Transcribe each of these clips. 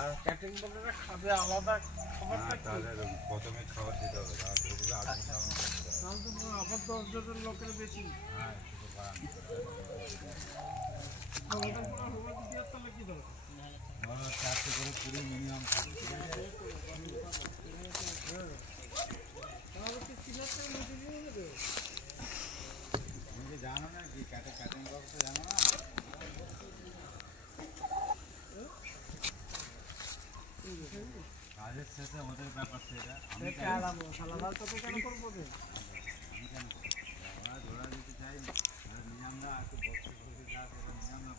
আর catering বলতে খাবে আলাদা খাবারটা তাহলে প্রথমে খাবার দিতে হবে আবার 10 জনের লোকের বেশি। হ্যাঁ খাবারটা পুরো হবে দিয়ে তাহলে কি দরকার? চারটে করে পুরো মিনিমাম খাবে তুমি জানো না কি ক্যাটারিং ব্যবস্থা জানো না? কাজের শেষে ওদের ব্যাপার সেটা আমি কেন করবো আমি কেন ওরা ধরা দিতে চাই নিয়মরা একটু বসে বসে যা করে নিয়মরা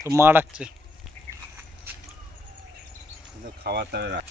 তো মা ডাকছে খাবার তবে রাখ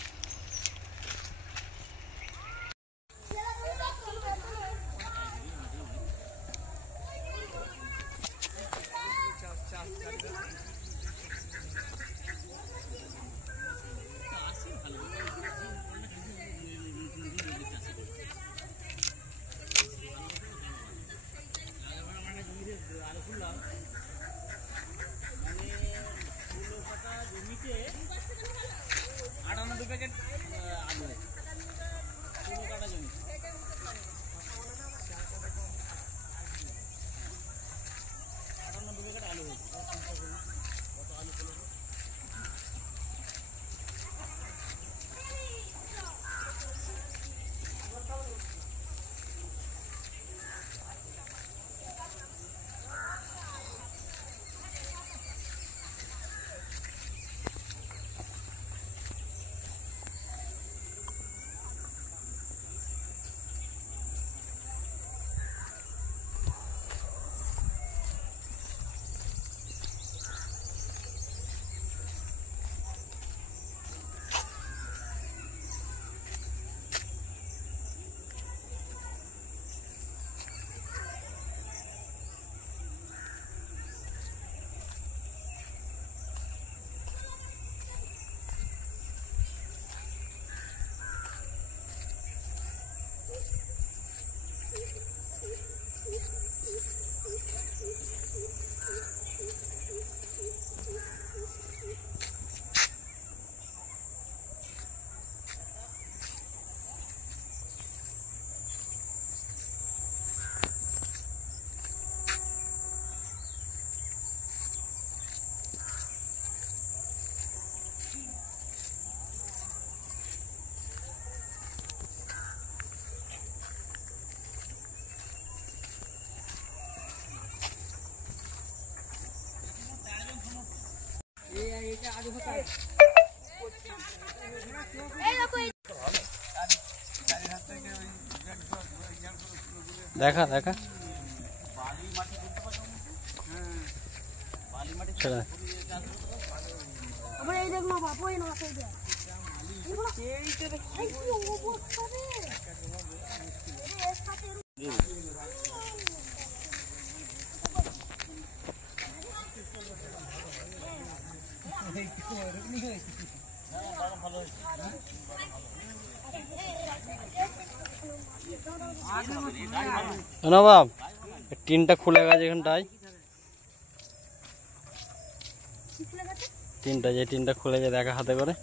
দেখা দেখা নবাব টিনটা খুলে গেছে এখানটায়, টিনটা যে টিনটা খুলে যায় দেখা হাতে করে,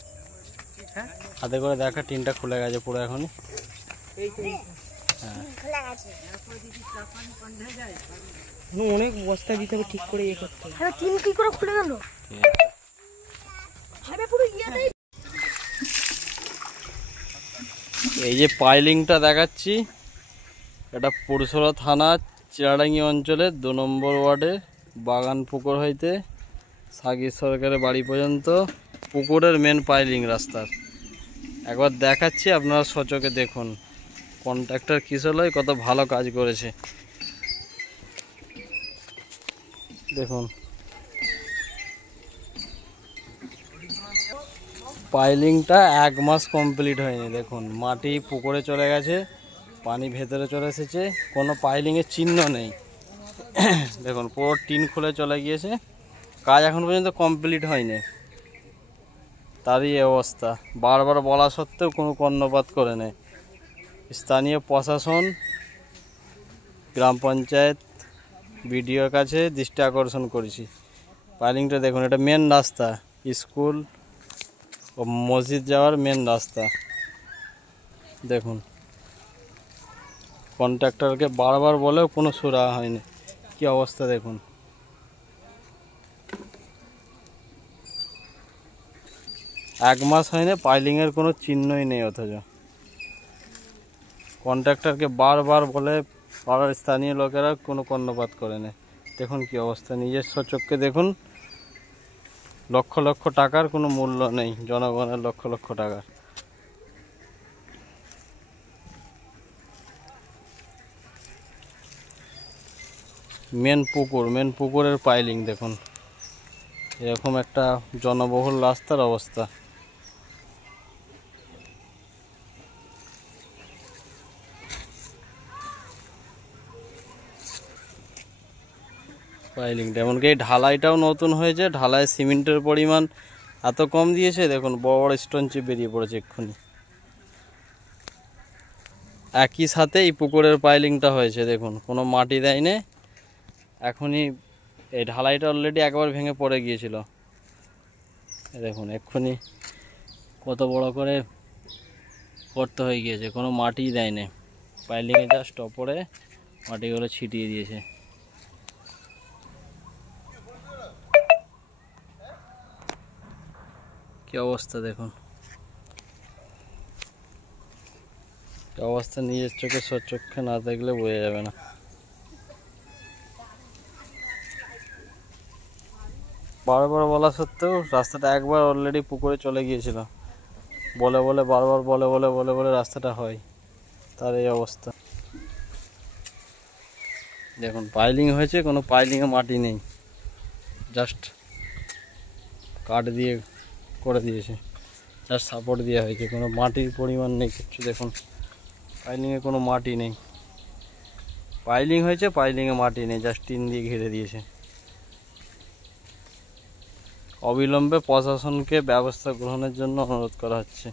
হাতে করে দেখা টিনটা খুলে গেছে পুরো এখনই। অনেক বস্তা দিতে হবে ঠিক করে ইয়ে করতে হবে। টিন কি করে খুলে গেল? এই যে পাইলিংটা দেখাচ্ছি, এটা পুরসরা থানা চিরাডাঙ্গি অঞ্চলের 2 নম্বর ওয়ার্ডের বাগান পুকুর হইতে সাগির সরকারের বাড়ি পর্যন্ত পুকুরের মেন পাইলিং রাস্তার। একবার দেখাচ্ছি, আপনারা সচকে দেখুন কন্ট্রাক্টর কিশোরই কত ভালো কাজ করেছে। দেখুন পাইলিংটা 1 মাস কমপ্লিট হয়নি। দেখুন মাটি পুকুরে চলে গেছে, পানি ভেতরে চলে এসেছে, কোনো পাইলিংয়ের চিহ্ন নেই। দেখুন পুরো টিন খুলে চলে গিয়েছে, কাজ এখন পর্যন্ত কমপ্লিট হয়নি, তারই এই অবস্থা। বারবার বলা সত্ত্বেও কোনো কর্ণপাত করে নেই। স্থানীয় প্রশাসন, গ্রাম পঞ্চায়েত, বিডিওর কাছে দৃষ্টি আকর্ষণ করেছি। পাইলিংটা দেখুন, এটা মেন রাস্তা, স্কুল ও মসজিদ যাওয়ার মেন রাস্তা। দেখুন কন্ট্রাক্টরকে বারবার বলেও কোনো সুরা হয়নি, কি অবস্থা দেখুন। এক মাস হয়নি, পাইলিংয়ের কোনো চিহ্নই নেই, অথচ কন্ট্রাক্টরকে বারবার বলে পাড়ার স্থানীয় লোকেরা কোনো কর্ণপাত করে না। দেখুন কি অবস্থা, নিজস্ব চোখকে দেখুন। লক্ষ লক্ষ টাকার কোনো মূল্য নেই, জনগণের লক্ষ লক্ষ টাকার। মেন পুকুরের পাইলিং দেখুন, এরকম একটা জনবহুল রাস্তার অবস্থা। পাইলিংটা এমনকি এই ঢালাইটাও নতুন হয়েছে, ঢালাই সিমেন্টের পরিমাণ এত কম দিয়েছে, দেখুন বড় বড় স্টোন চিপ বেরিয়ে পড়েছে এক্ষুনি। একই সাথে এই পুকুরের পাইলিংটা হয়েছে, দেখুন কোনো মাটি দেয়নি, এখনই এই ঢালাইটা অলরেডি একবার ভেঙে পড়ে গিয়েছিল। দেখুন এক্ষুনি কত বড় করে করতে হয়ে গিয়েছে, কোনো মাটি দেয়নি, পাইলিংয়ে জাস্ট ওপরে মাটিগুলো ছিটিয়ে দিয়েছে। কি অবস্থা দেখুন, কি অবস্থা নিজের চোখে সচক্ষে না দেখলে বোঝা যাবে না। বারবার বলা সত্ত্বেও রাস্তাটা একবার অলরেডি পুকুরে চলে গিয়েছিল, বারবার বলে রাস্তাটা হয়, তার এই অবস্থা। দেখুন পাইলিং হয়েছে, কোনো পাইলিংয়ে মাটি নেই, জাস্ট কাঠ দিয়ে করে দিয়েছে, জাস্ট সাপোর্ট দেওয়া হয়েছে, কোনো মাটির পরিমাণ নেই কিচ্ছু। দেখুন পাইলিংয়ে কোনো মাটি নেই, পাইলিং হয়েছে পাইলিংয়ে মাটি নেই, জাস্ট টিন দিয়ে ঘিরে দিয়েছে। অবিলম্বে প্রশাসনকে ব্যবস্থা গ্রহণের জন্য অনুরোধ করা হচ্ছে।